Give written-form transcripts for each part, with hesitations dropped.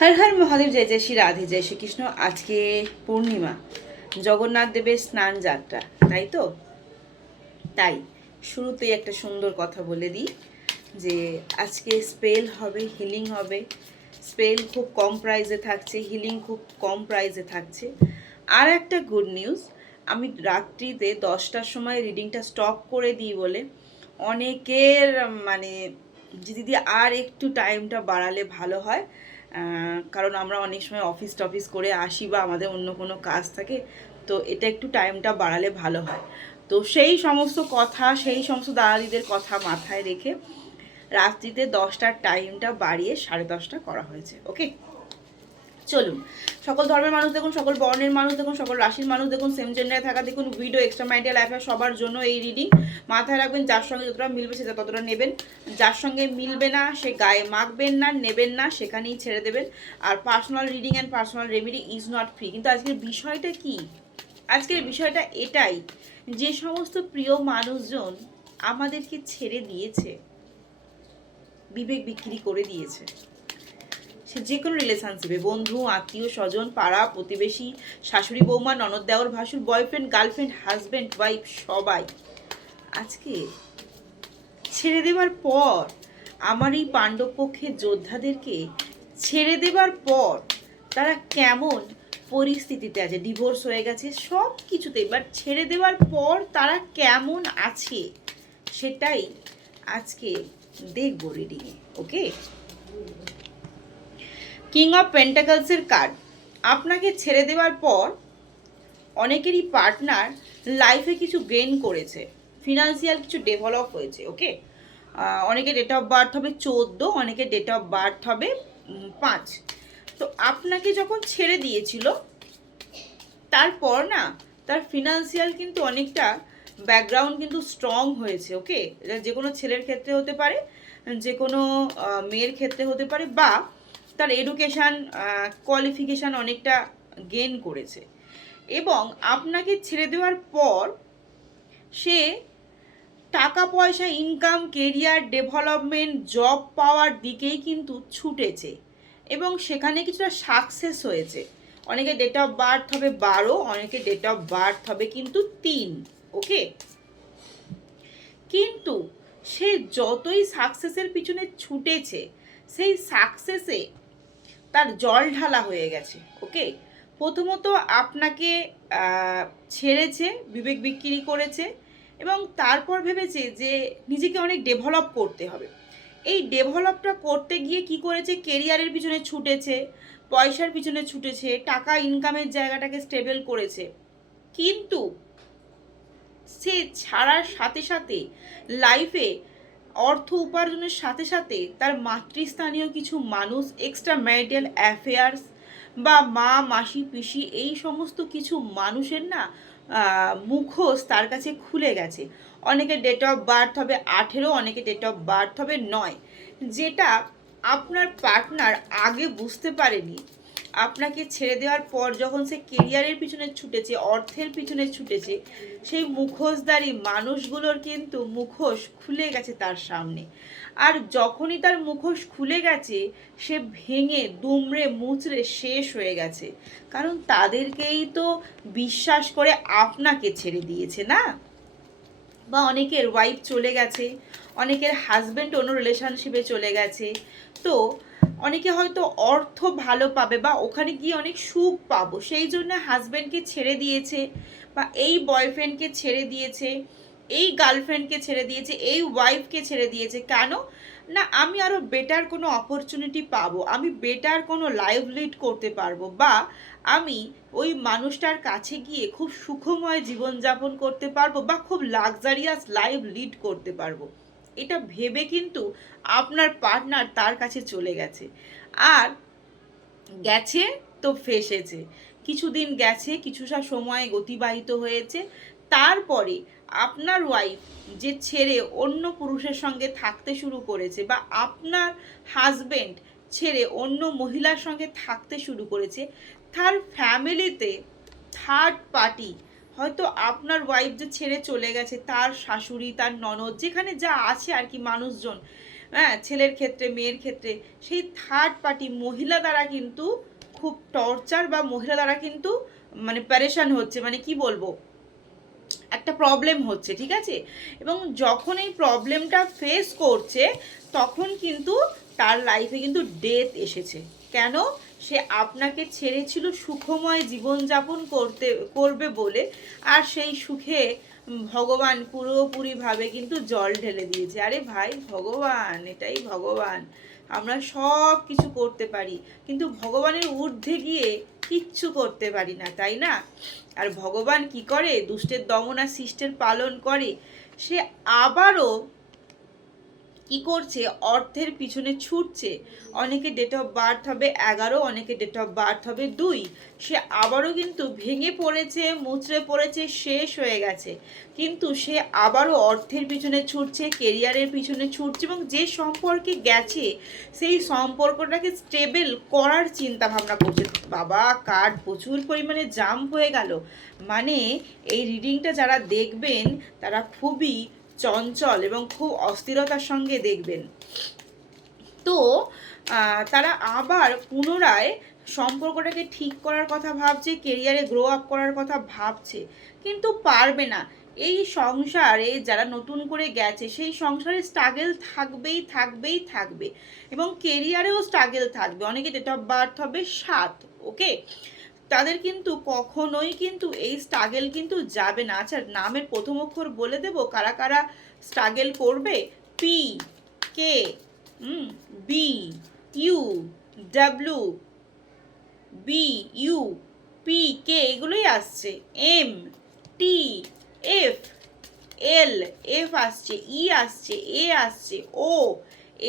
হর হর মহাদেব, জয় জয় শ্রী রাধে, জয় শ্রীকৃষ্ণ। আজকে পূর্ণিমা, জগন্নাথ দেবের স্নান যাত্রা, তাই তো? তাই শুরুতেই একটা সুন্দর কথা বলে দিই যে আজকে স্পেল হবে, হিলিং হবে। স্পেল খুব কম প্রাইসে থাকছে, হিলিং খুব কম প্রাইসে থাকছে। আর একটা গুড নিউজ, আমি রাত্রিতে 10টার সময় রিডিংটা স্টপ করে দিই বলে অনেকের মানে যে দিদি আর একটু টাইমটা বাড়ালে ভালো হয়, কারণ আমরা অনেক সময় অফিস টফিস করে আসি বা আমাদের অন্য কোনো কাজ থাকে, তো এটা একটু টাইমটা বাড়ালে ভালো হয়। তো সেই সমস্ত কথা, সেই সমস্ত দাদাদিদের কথা মাথায় রেখে রাত্রিতে 10টার টাইমটা বাড়িয়ে 10:30টা করা হয়েছে। ওকে, চলুন। সকল ধর্মের মানুষ দেখুন, সকল বর্ণের মানুষ দেখুন, সকল রাশির মানুষ দেখুন, সেম জেন্ডারে থাকা দেখুন, ভিডিও এক্সট্রা মাইডিয়া লাইফ সবার জন্য এই রিডিং। মাথায় রাখবেন, যার সঙ্গে যতটা মিলবে সে ততটা নেবেন, যার সঙ্গে মিলবে না সে গায়ে মাখবেন না, নেবেন না, সেখানেই ছেড়ে দেবেন। আর personal reading and personal remedy is not free. কিন্তু আজকের বিষয়টা কি? আজকের বিষয়টা এটাই, যে সমস্ত প্রিয় মানুষজন আমাদেরকে ছেড়ে দিয়েছে, বিবেক বিক্রি করে দিয়েছে, সে যে কোনো রিলেশনশিপে, বন্ধু, আত্মীয় স্বজন, পাড়া প্রতিবেশী, শাশুড়ি বৌমা, ননদ দেওর ভাসুর, বয়ফ্রেন্ড, গার্লফ্রেন্ড, হাজব্যান্ড, ওয়াইফ, সবাই আজকে ছেড়ে দেওয়ার পর, আমার এই পাণ্ডব পক্ষের যোদ্ধাদেরকে ছেড়ে দেওয়ার পর তারা কেমন পরিস্থিতিতে আছে, ডিভোর্স হয়ে গেছে সব কিছুতেই, বাট ছেড়ে দেওয়ার পর তারা কেমন আছে সেটাই আজকে দেখবো রিডিংয়ে। ওকে, কিং অফ পেন্টাকলসের কার্ড। আপনাকে ছেড়ে দেওয়ার পর অনেকেরই পার্টনার লাইফে কিছু গেইন করেছে, ফিনান্সিয়াল কিছু ডেভেলপ হয়েছে। ওকে, অনেকে ডেট অফ বার্থ হবে 14, অনেকে ডেট অফ বার্থ হবে 5। তো আপনাকে যখন ছেড়ে দিয়েছিল তারপর না, তার ফিনান্সিয়াল কিন্তু অনেকটা ব্যাকগ্রাউন্ড কিন্তু স্ট্রং হয়েছে। ওকে, এটা যে কোনো ছেলের ক্ষেত্রে হতে পারে, যে কোনো মেয়ের ক্ষেত্রে হতে পারে, বা তার এডুকেশান কোয়ালিফিকেশান অনেকটা গেইন করেছে। এবং আপনাকে ছেড়ে দেওয়ার পর সে টাকা পয়সা, ইনকাম, কেরিয়ার ডেভেলপমেন্ট, জব পাওয়ার দিকেই কিন্তু ছুটেছে এবং সেখানে কিছুটা সাকসেস হয়েছে। অনেকে ডেট অফ বার্থ হবে 12, অনেকে ডেট অফ বার্থ হবে কিন্তু 3। ওকে, কিন্তু সে যতই সাকসেসের পিছনে ছুটেছে, সেই সাকসেসে তার জল ঢালা হয়ে গেছে। ওকে, প্রথমত আপনাকে ছেড়েছে, বিবেক বিক্রি করেছে এবং তারপর ভেবেছে যে নিজেকে অনেক ডেভেলপ করতে হবে। এই ডেভেলপটা করতে গিয়ে কি করেছে, কেরিয়ারের পিছনে ছুটেছে, পয়সার পিছনে ছুটেছে, টাকা ইনকামের জায়গাটাকে স্টেবল করেছে। কিন্তু সে ছাড়ার সাথে সাথে লাইফে অর্থ উপার্জনের সাথে সাথে তার মাতৃস্থানীয় কিছু মানুষ, এক্সট্রা ম্যারিটাল অ্যাফেয়ার্স বা মা, মাসি, পিসি, এই সমস্ত কিছু মানুষের না মুখোশ তার কাছে খুলে গেছে। অনেকে ডেট অফ বার্থ হবে 18, অনেকে ডেট অফ বার্থ হবে 9, যেটা আপনার পার্টনার আগে বুঝতে পারেনি। আপনাকে ছেড়ে দেওয়ার পর যখন সে কেরিয়ারের পিছনে ছুটেছে, অর্থের পিছনে ছুটেছে, সেই মুখোশধারী মানুষগুলোর কিন্তু মুখোশ খুলে গেছে তার সামনে। আর যখনই তার মুখোশ খুলে গেছে, সে ভেঙে দুমড়ে মুচড়ে শেষ হয়ে গেছে, কারণ তাদেরকেই তো বিশ্বাস করে আপনাকে ছেড়ে দিয়েছে না। বা অনেকের ওয়াইফ চলে গেছে, অনেকের হাজব্যান্ড অন্য রিলেশনশিপে চলে গেছে। তো অনেকে হয়তো অর্থ ভালো পাবে বা ওখানে গিয়ে অনেক সুখ পাবো, সেই জন্য হাজব্যান্ডকে ছেড়ে দিয়েছে, বা এই বয়ফ্রেন্ডকে ছেড়ে দিয়েছে, এই গার্লফ্রেন্ডকে ছেড়ে দিয়েছে, এই ওয়াইফকে ছেড়ে দিয়েছে। কেন না, আমি আরও বেটার কোনো অপরচুনিটি পাবো, আমি বেটার কোনো লাইফ লিড করতে পারবো, বা আমি ওই মানুষটার কাছে গিয়ে খুব সুখময় জীবনযাপন করতে পারবো, বা খুব লাক্সারিয়াস লাইফ লিড করতে পারবো। এটা ভেবে কিন্তু আপনার পার্টনার তার কাছে চলে গেছে। আর গেছে তো ফেসেছে, কিছুদিন গেছে, কিছুটা সময় অতিবাহিত হয়েছে, তারপরে আপনার ওয়াইফ যে ছেড়ে অন্য পুরুষের সঙ্গে থাকতে শুরু করেছে, বা আপনার হাজবেন্ড ছেড়ে অন্য মহিলার সঙ্গে থাকতে শুরু করেছে, তার ফ্যামিলিতে থার্ড পার্টি, হয়তো আপনার ওয়াইফ যে ছেড়ে চলে গেছে, তার শাশুড়ি, তার ননদ, যেখানে যা আছে আর কি মানুষজন, হ্যাঁ, ছেলের ক্ষেত্রে, মেয়ের ক্ষেত্রে সেই থার্ড পার্টি মহিলা দ্বারা কিন্তু খুব টর্চার বা মহিলা দ্বারা কিন্তু মানে প্যারেশান হচ্ছে, মানে কি বলবো, একটা প্রবলেম হচ্ছে, ঠিক আছে। এবং যখন এই প্রবলেমটা ফেস করছে তখন কিন্তু তার লাইফে কিন্তু ডেথ এসেছে। কেন? সে আপনাকে ছেড়েছিল সুখময় জীবনযাপন করবে বলে, আর সেই সুখে ভগবান পুরোপুরিভাবে কিন্তু জল ঢেলে দিয়েছে। আরে ভাই, ভগবান, এটাই ভগবান। আমরা সব কিছু করতে পারি, কিন্তু ভগবানের ঊর্ধ্বে গিয়ে কিচ্ছু করতে পারি না, তাই না? আর ভগবান কি করে? দুষ্টের দমন আর শিষ্টের পালন করে। সে আবারও কি করছে? অর্থের পিছনে ছুটছে। অনেকে ডেট অফ বার্থ হবে 11, অনেকে ডেট অফ বার্থ হবে 2। সে আবারও কিন্তু ভেঙে পড়েছে, মুচড়ে পড়েছে, শেষ হয়ে গেছে, কিন্তু সে আবারও অর্থের পিছনে ছুটছে, কেরিয়ারের পিছনে ছুটছে, এবং যে সম্পর্কে গেছে সেই সম্পর্কটাকে স্টেবল করার চিন্তা ভাবনা করছে। বাবা, কার্ড প্রচুর পরিমাণে জাম্প হয়ে গেল। মানে এই রিডিংটা যারা দেখবেন তারা খুবই চঞ্চল এবং খুব অস্থিরতার সঙ্গে দেখবেন। তো তারা আবার পুনরায় সম্পর্কটাকে ঠিক করার কথা ভাবছে, কেরিয়ারে গ্রো আপ করার কথা ভাবছে, কিন্তু পারবে না। এই সংসারে যারা নতুন করে গেছে সেই সংসারে স্ট্রাগল থাকবেই থাকবেই থাকবে, এবং কেরিয়ারেও স্ট্রাগল থাকবে। অনেকে ডেট অফ বার্থ হবে 7, ওকে। তাদের কিন্তু কখনোই কিন্তু এই স্ট্রাগল কিন্তু যাবে না। আচ্ছা, নামের প্রথম অক্ষর বলে দেবো কারা কারা স্ট্রাগল করবে। P, K, B, U, W, B, U, P, K, এগুলোই আসছে। M, T, F, L, F আসছে, ই আসছে, এ আসছে, ও।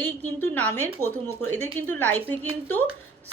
এই কিন্তু নামের প্রথম অক্ষর। এদের কিন্তু লাইফে কিন্তু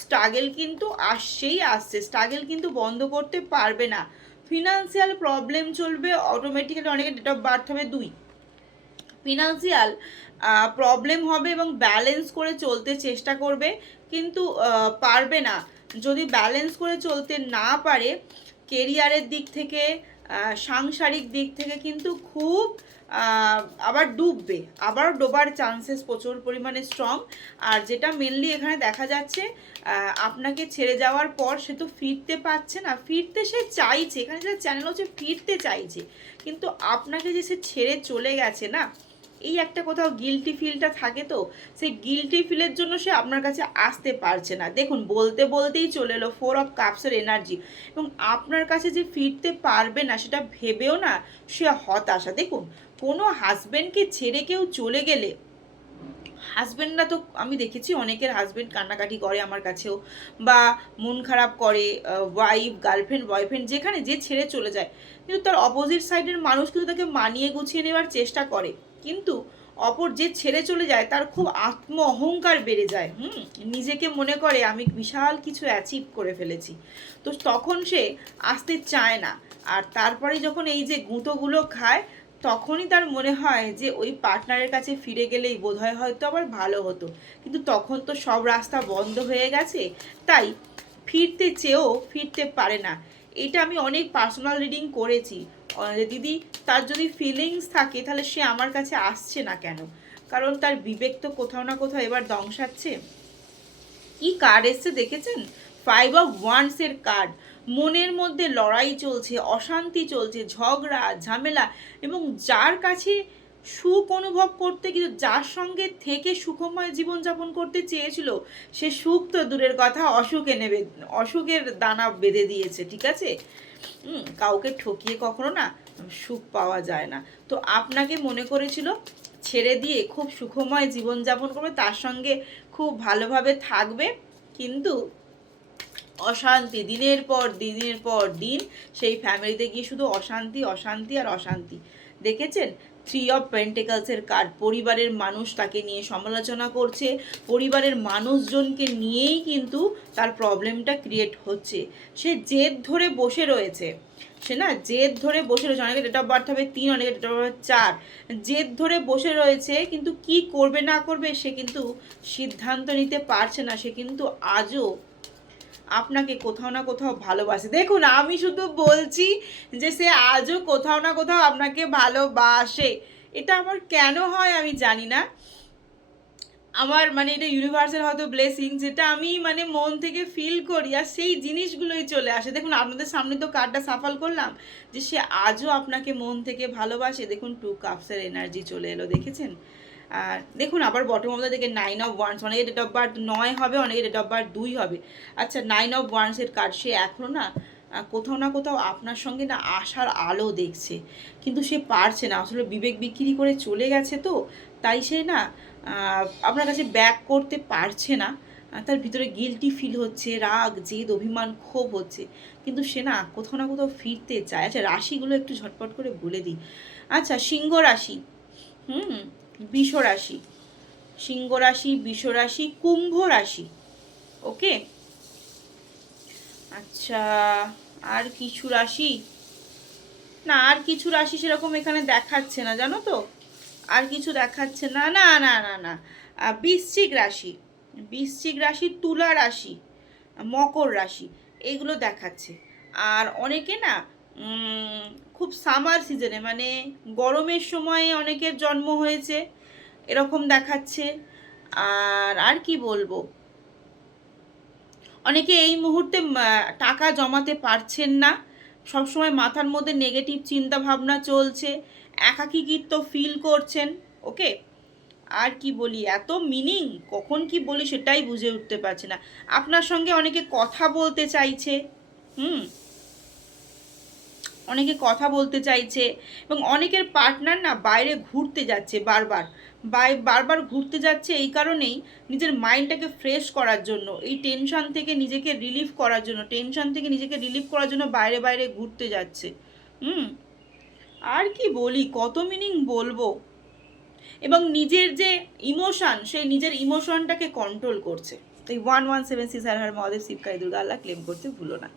স্ট্রাগল কিন্তু আসছেই আসছে, স্ট্রাগল কিন্তু বন্ধ করতে পারবে না। ফিনান্সিয়াল প্রবলেম চলবে অটোমেটিক্যালি। অনেকে ডেট অফ বার্থ হবে 2, ফিনান্সিয়াল প্রবলেম হবে এবং ব্যালেন্স করে চলতে চেষ্টা করবে, কিন্তু পারবে না। যদি ব্যালেন্স করে চলতে না পারে, কেরিয়ারের দিক থেকে, সাংসারিক দিক থেকে কিন্তু খুব আবার ডুববে, আবার ডোবার চান্সেস প্রচুর পরিমাণে স্ট্রং। আর যেটা মেনলি এখানে দেখা যাচ্ছে, আপনাকে ছেড়ে যাওয়ার পর সে তো ফিরতে পারছে না, ফিরতে সে চাইছে, এখানে যেটা চ্যানেল হচ্ছে ফিরতে চাইছে, কিন্তু আপনাকে যে সে ছেড়ে চলে গেছে না, এই একটা কোথাও গিলটি ফিলটা থাকে, তো সেই গিলটি ফিলের জন্য সে আপনার কাছে আসতে পারছে না। দেখুন, বলতে বলতেই চলে এলো 4 অফ কাপসের এনার্জি, এবং আপনার কাছে যে ফিরতে পারবে না সেটা ভেবেও না সে হতাশা। দেখুন, কোনো হাজব্যান্ডকে ছেড়ে কেউ চলে গেলে, হাজব্যান্ডরা তো আমি দেখেছি অনেকের হাজব্যান্ড কান্নাকাটি করে আমার কাছেও, বা মন খারাপ করে, ওয়াইফ, গার্লফ্রেন্ড, বয়ফ্রেন্ড, যেখানে যে ছেড়ে চলে যায়, কিন্তু তার অপোজিট সাইডের মানুষ কিন্তু তাকে মানিয়ে গুছিয়ে নেওয়ার চেষ্টা করে, কিন্তু অপর যে ছেড়ে চলে যায় তার খুব আত্ম অহংকার বেড়ে যায়। নিজেকে মনে করে আমি বিশাল কিছু অ্যাচিভ করে ফেলেছি, তো তখন সে আসতে চায় না। আর তারপরে যখন এই যে গুঁতোগুলো খায়, তখনই তার মনে হয় যে ওই পার্টনারের কাছে ফিরে গেলেই বোধহয় হয়তো আবার ভালো হতো, কিন্তু তখন তো সব রাস্তা বন্ধ হয়ে গেছে, তাই ফিরতে চেয়েও ফিরতে পারে না। এটা আমি অনেক পার্সোনাল রিডিং করেছি। দিদি, তার যদি ফিলিংস থাকে তাহলে সে আমার কাছে আসছে না কেন? কারণ তার বিবেক তো কোথাও না কোথাও এবার দংশাচ্ছে। কি কার্ড এসছে দেখেছেন? 5 অফ ওয়ান্ডসের কার্ড। মনের মধ্যে লড়াই চলছে, অশান্তি চলছে, ঝগড়া ঝামেলা, এবং যার কাছে সুখ অনুভব করতে, কিন্তু যার সঙ্গে থেকে সুখময় জীবনযাপন করতে চেয়েছিল, সে সুখ তো দূরের কথা, অসুখের দানা বেঁধে দিয়েছে, ঠিক আছে। কাউকে ঠকিয়ে কখনো না সুখ পাওয়া যায় না। তো আপনাকে মনে করেছিল ছেড়ে দিয়ে খুব সুখময় জীবনযাপন করবে, তার সঙ্গে খুব ভালোভাবে থাকবে, কিন্তু অশান্তি, দিনের পর দিনের পর দিন সেই ফ্যামিলিতে গিয়ে শুধু অশান্তি, অশান্তি আর অশান্তি। দেখেছেন 3 অফ পেন্টিকলসের কার্ড। পরিবারের মানুষ তাকে নিয়ে সমালোচনা করছে, পরিবারের মানুষজনকে নিয়েই কিন্তু তার প্রবলেমটা ক্রিয়েট হচ্ছে। সে জেদ ধরে বসে রয়েছে, সে না জেদ ধরে বসে রয়েছে। অনেকে ডেট অফ বার্থ হবে 3, অনেকে ডেট অফ বার্থ 4। জেদ ধরে বসে রয়েছে, কিন্তু কি করবে না করবে সে কিন্তু সিদ্ধান্ত নিতে পারছে না। সে কিন্তু আজও আপনাকে কোথাও না কোথাও ভালোবাসে। দেখুন, আমি শুধু বলছি যে সে আজও কোথাও না কোথাও আপনাকে ভালোবাসে। এটা আমার কেন হয় আমি জানি না, আমার মানে এটা ইউনিভার্সের হয়তো ব্লেসিং, যেটা আমি মানে মন থেকে ফিল করি, আর সেই জিনিসগুলোই চলে আসে। দেখুন আপনাদের সামনে তো কার্ডটা সাফল করলাম, যে সে আজও আপনাকে মন থেকে ভালোবাসে। দেখুন 2 কাপসের এনার্জি চলে এলো, দেখেছেন? আর দেখুন আবার বটম অফ দ্য থেকে 9 অফ ওয়ান্স, অনেকের ডেট অফ বার্থ 9 হবে, অনেকের ডেট অফ বার্থ 2 হবে। আচ্ছা, 9 অফ ওয়ান্সের কার্ড, সে এখনও না কোথাও না কোথাও আপনার সঙ্গে না আশার আলো দেখছে, কিন্তু সে পারছে না, আসলে বিবেক বিক্রি করে চলে গেছে তো, তাই সে না আপনার কাছে ব্যাক করতে পারছে না। তার ভিতরে গিল্টি ফিল হচ্ছে, রাগ, জেদ, অভিমান, ক্ষোভ হচ্ছে, কিন্তু সে না কোথাও ফিরতে চায়। আচ্ছা, রাশিগুলো একটু ঝটপট করে বলে দিই। আচ্ছা, সিংহ রাশি, বৃষ রাশি, সিংহ রাশি, বৃষ রাশি, কুম্ভ রাশি। ওকে, আচ্ছা, আর কিছু রাশি না, আর কিছু রাশি সেরকম এখানে দেখাচ্ছে না, জানো তো, আর কিছু দেখাচ্ছে না, না না না না। বৃশ্চিক রাশি, বৃশ্চিক রাশি, তুলা রাশি, মকর রাশি, এগুলো দেখাচ্ছে। আর অনেকে না খুব সামার সিজনে মানে গরমের সময়ে অনেকের জন্ম হয়েছে, এরকম দেখাচ্ছে। আর কি বলবো, অনেকে এই মুহূর্তে টাকা জমাতে পারছেন না, সবসময় মাথার মধ্যে নেগেটিভ চিন্তা ভাবনা চলছে, একাকিত্ব ফিল করছেন। ওকে, আর কি বলি, এত মিনিং কখন কি বলি সেটাই বুঝে উঠতে পারছি না। আপনার সঙ্গে অনেকে কথা বলতে চাইছে, হুম, অনেকে কথা বলতে চাইছে, এবং অনেকের পার্টনার না বাইরে ঘুরতে যাচ্ছে বারবার, বারবার ঘুরতে যাচ্ছে এই কারণেই, নিজের মাইন্ডটাকে ফ্রেশ করার জন্য, এই টেনশন থেকে নিজেকে রিলিফ করার জন্য, টেনশন থেকে নিজেকে রিলিফ করার জন্য বাইরে বাইরে ঘুরতে যাচ্ছে। হুম, আর কি বলি, কত মিনিং বলবো। এবং নিজের যে ইমোশন, সেই নিজের ইমোশনটাকে কন্ট্রোল করছে। এই 1176 হর মহাদেব শিবকালী দুর্গা আল্লাহ ক্লেম করতে ভুলো না।